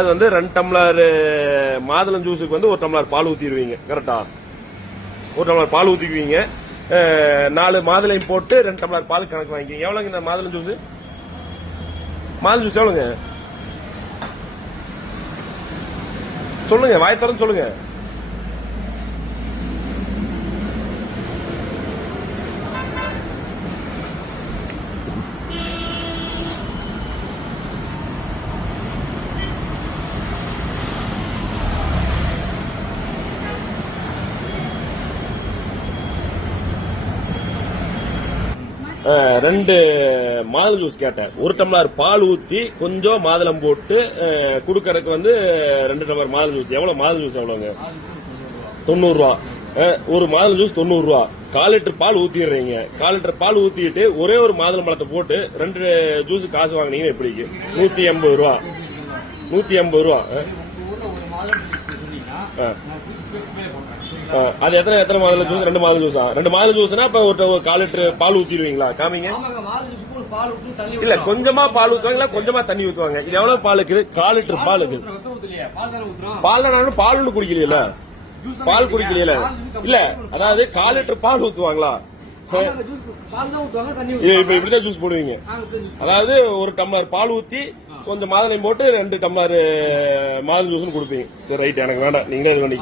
அது வந்து 2 டம்ளர் மாதுளம் ஜூஸுக்கு வந்து 1 டம்ளர் பால் ஊத்திடுவீங்க. கரெக்டா? 1 டம்ளர் பால் ஊத்திக்குவீங்க. 4 மாதுளையும் போட்டு 2 டம்ளர் பால் கணக்கு வாங்கிக்கிங்க. எவ்வளவுங்க இந்த மாதுளம் ஜூஸ்? மாதுளம் ஜூஸ் எவ்வளவுங்க சொல்லுங்க, வாய் திறந்து சொல்லுங்க. ரெண்டு மாதுளம் ஜூஸ் கேட்டேன். 1 டம்ளர் பால் ஊத்தி கொஞ்சம் மாதுளம் போட்டு குடுக்கறதுக்கு வந்து 2 டம்ளர் மாதுளம் ஜூஸ். எவ்வளவு மாதுளம் ஜூஸ் எவ்வளவுங்க? 90 ரூபா. ஒரு மாதுளம் ஜூஸ் 90 ரூபா. 1/4 லிட்டர் பால் ஊத்திடுறீங்க. 1/4 லிட்டர் பால் ஊத்திட்டு ஒரே ஒரு மாதுளம் பழத்தை போட்டு 2 ஜூஸ் காசு வாங்கினீங்கன்னா எப்படி? 180 ரூபா. 180 ரூபா. அது எத்தனை மாதுளம் ஜூஸ்? 2 மாதுளம் ஜூஸா? 2 மாதுளம் ஜூஸ்னா இப்ப ஒரு 1/4 லிட்டர் பால் ஊத்திடுவீங்களா? காமிங்க. இல்ல, கொஞ்சமா பால் ஊத்துவாங்க, கொஞ்சமா தண்ணி ஊத்துவாங்க. இது எவ்வளவு பால் இருக்குது? 1/4 லிட்டர் பால் இருக்குது. பால் நானும் பால் குடிக்கல, பால் குடிக்கல. இல்ல, அதாவது 1/4 லிட்டர் பால் ஊத்துவாங்களா? இப்ப இப்படிதான் ஜூஸ் போடுவீங்க. அதாவது 1 டம்ளர் பால் ஊத்தி கொஞ்சம் மாதுளை போட்டு 2 டம்ளர் மாதுளம் ஜூஸ் கொடுப்பீங்க. சரி, ரைட். எனக்கு வேண்டாம், நீங்களே இது பண்ணி